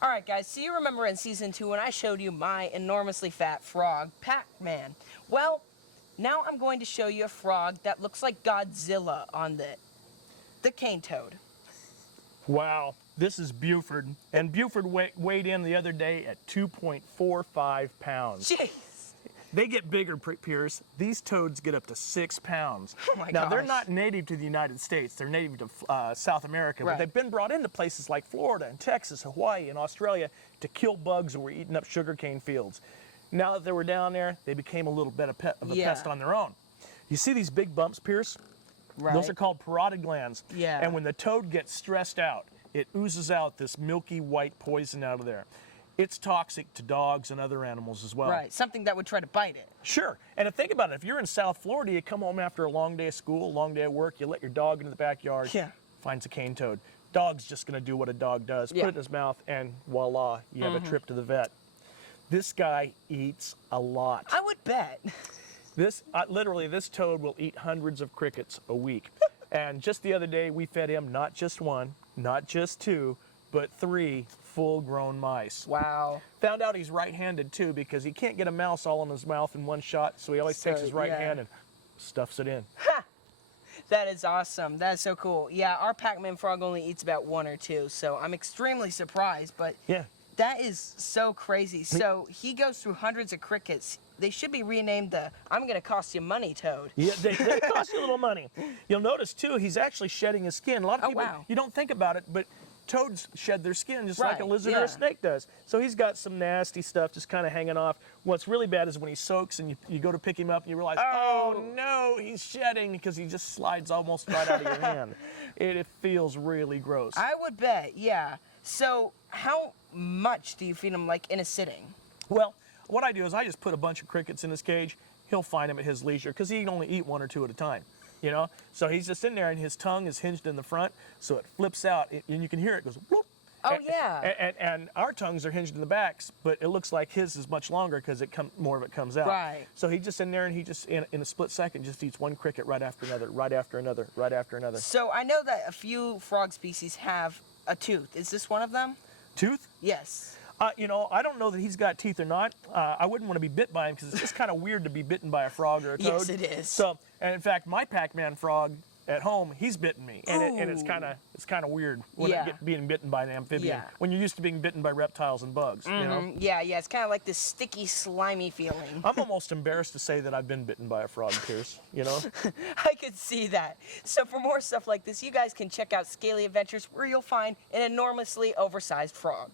All right, guys, so you remember in Season 2 when I showed you my enormously fat frog, Pac-Man. Well, now I'm going to show you a frog that looks like Godzilla on the cane toad. Wow, this is Buford, and Buford weighed in the other day at 2.45 pounds. Jeez. They get bigger, Pierce. These toads get up to 6 pounds. Oh my Now, they're gosh. not native to the United States. They're native to South America, Right. but they've been brought into places like Florida and Texas, Hawaii, and Australia to kill bugs that were eating up sugarcane fields. Now that they were down there, they became a little bit of a pest on their own. You see these big bumps, Pierce? Right. Those are called parotid glands. Yeah. And when the toad gets stressed out, it oozes out this milky white poison out of there. It's toxic to dogs and other animals as well. Right, something that would try to bite it. Sure. And think about it. If you're in South Florida, you come home after a long day of school, a long day at work, you let your dog into the backyard, finds a cane toad. Dog's just going to do what a dog does, put it in his mouth, and voila, you have a trip to the vet. This guy eats a lot. I would bet. Literally, this toad will eat hundreds of crickets a week. And just the other day, we fed him not just one, not just two, but 3 full-grown mice. Wow. Found out he's right-handed too, because he can't get a mouse all in his mouth in one shot, so he always takes his right hand and stuffs it in. Ha! That is awesome. That is so cool. Yeah, our Pac-Man frog only eats about 1 or 2, so I'm extremely surprised, but that is so crazy. So he goes through hundreds of crickets. They should be renamed the I'm going to cost you money toad. Yeah, they cost you a little money. You'll notice too, he's actually shedding his skin. A lot of people, you don't think about it, but toads shed their skin just like a lizard or a snake does. So he's got some nasty stuff just kind of hanging off. What's really bad is when he soaks and you go to pick him up and you realize, oh no, he's shedding, because he just slides almost right out of your hand. It feels really gross. I would bet, yeah. So how much do you feed him, like, in a sitting? Well, what I do is I just put a bunch of crickets in his cage. He'll find them at his leisure, because he can only eat 1 or 2 at a time. You know, so he's just in there, and his tongue is hinged in the front, so it flips out, and you can hear it goes whoop. Oh, yeah. And our tongues are hinged in the backs, but it looks like his is much longer because more of it comes out. Right. So he's just in there, and he just in a split second just eats 1 cricket right after another, right after another, right after another. So I know that a few frog species have a tooth. Is this one of them? Tooth? Yes. You know, I don't know that he's got teeth or not. I wouldn't want to be bit by him, because it's just kind of weird to be bitten by a frog or a toad. Yes, it is. So, and in fact, my Pac-Man frog at home, he's bitten me, and it's kind of weird when being bitten by an amphibian. When you're used to being bitten by reptiles and bugs. You know? Yeah, it's kind of like this sticky, slimy feeling. I'm almost embarrassed to say that I've been bitten by a frog, Pierce. You know. I could see that. So for more stuff like this, you guys can check out Scaly Adventures, where you'll find an enormously oversized frog.